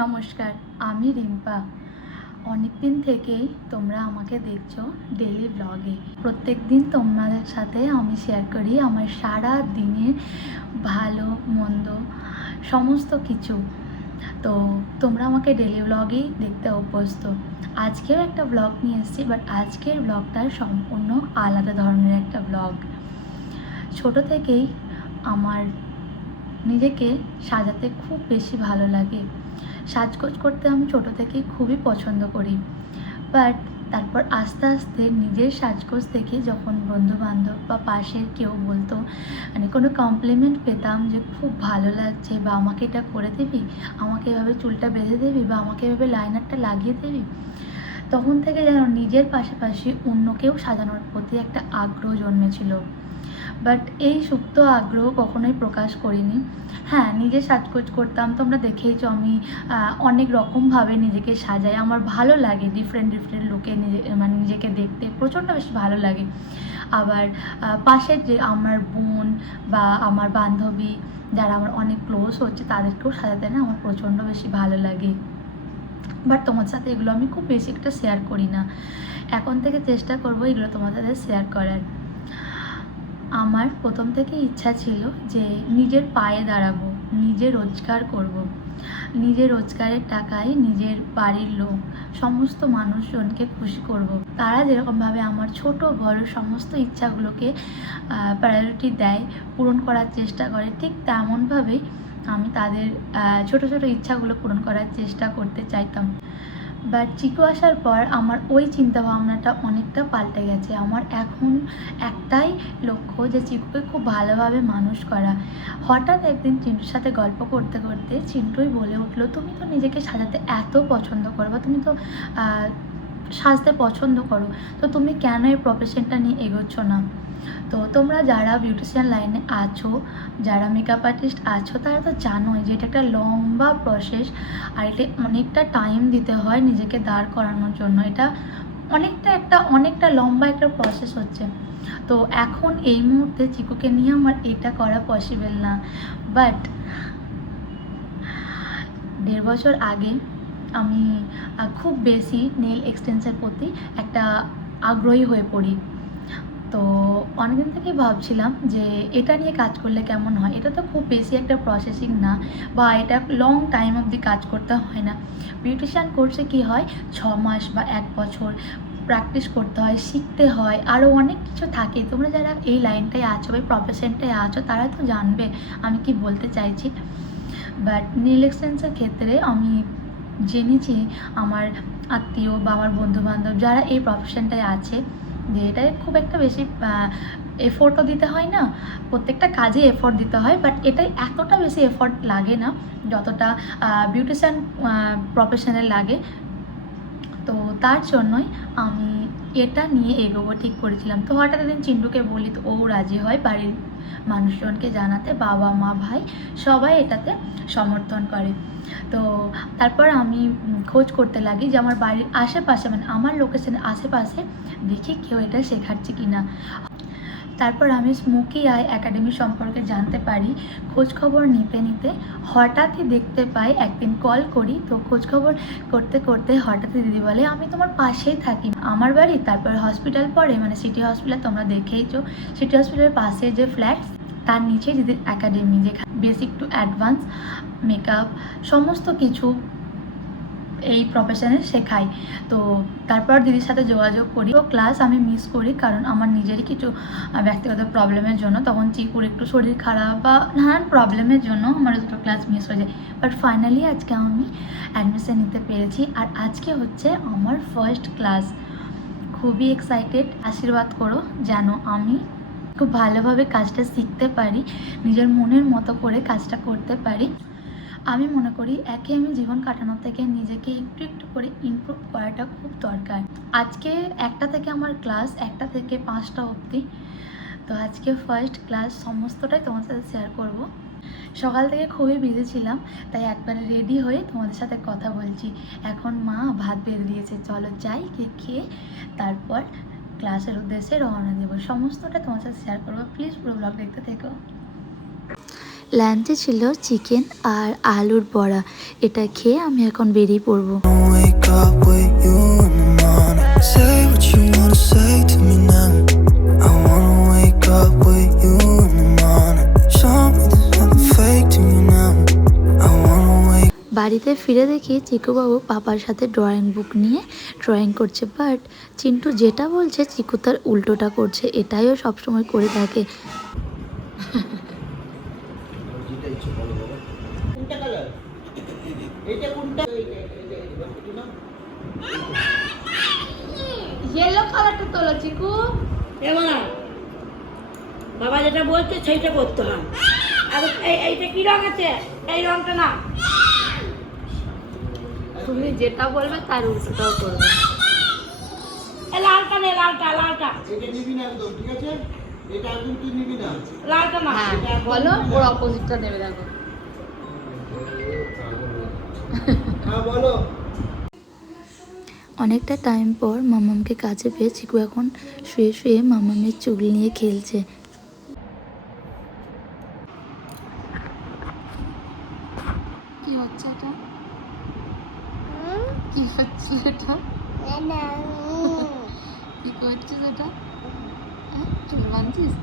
নমস্কার, আমি রিম্পা। অনেক দিন থেকেই তোমরা আমাকে দেখছো ডেইলি ব্লগে। প্রত্যেক দিন তোমাদের সাথে আমি শেয়ার করি আমার সারা দিনের ভালো মন্দ সমস্ত কিছু। তো তোমরা আমাকে ডেইলি ব্লগেই দেখতে অভ্যস্ত। আজকেও একটা ব্লগ নিয়ে এসেছি, বাট আজকের ব্লগটা সম্পূর্ণ আলাদা ধরনের একটা ব্লগ। ছোট থেকেই আমার নিজেকে সাজাতে খুব বেশি ভালো লাগে। সাজগোজ করতে আমি ছোটো থেকেই খুবই পছন্দ করি। বাট তারপর আস্তে আস্তে নিজের সাজগোজ দেখে যখন বন্ধুবান্ধব বা পাশের কেউ বলতো, মানে কোনো কমপ্লিমেন্ট পেতাম যে খুব ভালো লাগছে, বা আমাকে এটা করে দিবি, আমাকে এভাবে চুলটা বেঁধে দিবি, বা আমাকে এভাবে লাইনারটা লাগিয়ে দিবি, তখন থেকে যেন নিজের পাশাপাশি অন্যকেও সাজানোর প্রতি একটা আগ্রহ জন্মেছিল। বাট এই সুপ্ত আগ্রহ কখনোই প্রকাশ করিনি। হ্যাঁ, নিজে সাজগোজ করতাম, তোমরা দেখেইছো আমি অনেক রকমভাবে নিজেকে সাজাই। আমার ভালো লাগে ডিফারেন্ট লুকে নিজেকে দেখতে প্রচণ্ড বেশি ভালো লাগে। আবার পাশের যে আমার বোন বা আমার বান্ধবী যারা আমার অনেক ক্লোজ হচ্ছে, তাদেরকেও সাজাতে না আমার প্রচণ্ড বেশি ভালো লাগে। বাট তোমার সাথে এগুলো আমি খুব বেশি একটা শেয়ার করি না। এখন থেকে চেষ্টা করবো এগুলো তোমার সাথে শেয়ার করার। আমার প্রথম থেকে ইচ্ছা ছিল যে নিজের পায়ে দাঁড়াবো, নিজে রোজগার করব। নিজের রোজগারের টাকায় নিজের বাড়ির লোক সমস্ত মানুষজনকে খুশি করব। তারা যেরকমভাবে আমার ছোট বড় সমস্ত ইচ্ছাগুলোকে প্রায়োরিটি দেয়, পূরণ করার চেষ্টা করে, ঠিক তেমনভাবেই আমি তাদের ছোট ছোট ইচ্ছাগুলো পূরণ করার চেষ্টা করতে চাইতাম। বাট চিকু আসার পর আমার ওই চিন্তাভাবনাটা অনেকটা পাল্টে গেছে। আমার এখন একটাই লক্ষ্য যে চিকুকে খুব ভালোভাবে মানুষ করা। হঠাৎ একদিন চিন্টুর সাথে গল্প করতে করতে চিন্টুই বলে উঠলো, তুমি তো নিজেকে সাজাতে এত পছন্দ করো, বা তুমি তো সাজতে পছন্দ করো, তো তুমি কেন এই প্রফেশনটা নিয়ে এগোচ্ছ না? তো তোমরা যারা বিউটিশিয়ান লাইনে আছো, যারা মেকআপ আর্টিস্ট আছো, তারা তো জানোই যে এটা একটা লম্বা প্রসেস, আর এটা অনেকটা টাইম দিতে হয় নিজেকে দাঁড় করানোর জন্য। এটা অনেকটা লম্বা একটা প্রসেস হচ্ছে। তো এখন এই মুহূর্তে চিকুকে নিয়ে আমার এটা করা পসিবল না। বাট 1.5 বছর আগে আমি খুব বেশি নেল এক্সটেন্সের প্রতি একটা আগ্রহী হয়ে পড়ি। তো অনেকদিন থেকেই ভাবছিলাম যে এটা নিয়ে কাজ করলে কেমন হয়। এটা তো খুব বেশি একটা প্রসেসিং না, বা এটা লং টাইম অবধি কাজ করতে হয় না। বিউটিশিয়ান কোর্সে কি হয়, 6 মাস বা 1 বছর প্র্যাকটিস করতে হয়, শিখতে হয়, আরও অনেক কিছু থাকে। তোমরা যারা এই লাইনটায় আছো বা প্রফেশনটায় আছো, তারা তো জানবে আমি কি বলতে চাইছি। বাট নেল এক্সটেন্সের ক্ষেত্রে আমি জেনেছি আমার আত্মীয় বা আমার বন্ধুবান্ধব যারা এই প্রফেশনটায় আছে, যে এটায় খুব একটা বেশি এফোর্টও দিতে হয় না, প্রত্যেকটা কাজে এফোর্ট দিতে হয়, বাট এটাই এতটা বেশি এফোর্ট লাগে না যতটা বিউটিশিয়ান প্রফেশনে লাগে। তো তার জন্যই আমি এটা নিয়ে এগোবো ঠিক করেছিলাম। তো হঠাৎ একদিন চিন্টুকে বলি, তো ও রাজি হয় বাড়ির মানুষজনকে জানাতে, বাবা মা ভাই সবাই এটাতে সমর্থন করে। তো তারপর আমি খোঁজ করতে লাগি যে আমার বাড়ির আশেপাশে, মানে আমার লোকেশনের আশেপাশে দেখি কেউ এটা শেখাচ্ছে কি না। তারপর আমি স্মোকি আই একাডেমি সম্পর্কে জানতে পারি। খোঁজখবর নিতে হঠাৎই দেখতে পাই, একদিন কল করি, তো খোঁজখবর করতে করতে হঠাৎই দিদি বলে, আমি তোমার পাশেই থাকি, আমার বাড়ি তারপর হসপিটাল পড়ে, মানে সিটি হসপিটাল তোমরা দেখেইছো, সিটি হসপিটালের পাশে যে ফ্ল্যাট, তার নিচে দিদির একাডেমি, যেখানে বেসিক টু অ্যাডভান্স মেকআপ সমস্ত কিছু এই প্রফেশনে শেখাই। তো তারপর দিদির সাথে যোগাযোগ করি। তো ক্লাস আমি মিস করি, কারণ আমার নিজেরই কিছু ব্যক্তিগত প্রবলেমের জন্য, তখন চিকুর একটু শরীর খারাপ বা নানান প্রবলেমের জন্য আমার দুটো ক্লাস মিস হয়ে যায়। বাট ফাইনালি আজকে আমি অ্যাডমিশন নিতে পেরেছি, আর আজকে হচ্ছে আমার ফার্স্ট ক্লাস। খুবই এক্সাইটেড। আশীর্বাদ করো যেন আমি খুব ভালোভাবে কাজটা শিখতে পারি, নিজের মনের মতো করে কাজটা করতে পারি। আমি মনে করি আমি জীবন কাটানোর থেকে নিজেকে একটু একটু করে ইমপ্রুভ করাটা খুব দরকার। আজকে 1টা থেকে আমার ক্লাস, 1টা থেকে 5টা অবধি। তো আজকে ফার্স্ট ক্লাস, সমস্তটাই তোমার সাথে শেয়ার করব। সকাল থেকে খুবই বিজি ছিলাম, তাই একবারে রেডি হয়ে তোমাদের সাথে কথা বলছি। এখন মা ভাত বেড়ে দিয়েছে, চলো যাই, খেয়ে তারপর ক্লাসের উদ্দেশ্যে রওনা দেবো। সমস্তটা তোমার সাথে শেয়ার করবো, প্লিজ পুরো ব্লগ দেখতে থেকো। লাঞ্চে ছিল চিকেন আর আলুর বড়া। এটা খেয়ে আমি এখন বেরিয়ে পড়বো। Wake up with you in the morning. Say what you wanna say to me now. I wanna wake up with you in the morning. Show me there's nothing fake to me now. I wanna wake. বাড়িতে ফিরে দেখি চিকুবাবু পাপার সাথে drawing book নিয়ে drawing করছে, but Chintu যেটা বলছে চিকু তার উল্টোটা করছে। এটাইও সবসময় করে থাকে। ইয়েলো কালারটা তোলো চিকু। বাবা যেটা বলছে সেইটা করতে হয়। আর এইটা কি রং আছে? এই রংটা না। তুমি যেটা বলবে তার উল্টোটাও করবে। লালটা নে, লালটা লালটা এটা নিবি না একদম, ঠিক আছে? এটা একদম তুই নিবি না। লালটা না। হ্যাঁ বলো, ওর অপোজিটটা নেবে দেখো। হ্যাঁ বলো। অনেকটা টাইম পর মামামকে কাছে পেয়ে চিকু এখন শুয়ে শুয়ে মামামের চুল নিয়ে খেলছে। কি হচ্ছে এটা? কি হচ্ছে এটা? কি করছিস এটা? চুল বাঁধছিস?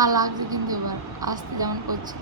আর লাগছে কিন্তু এবার আসতে যেমন করছে।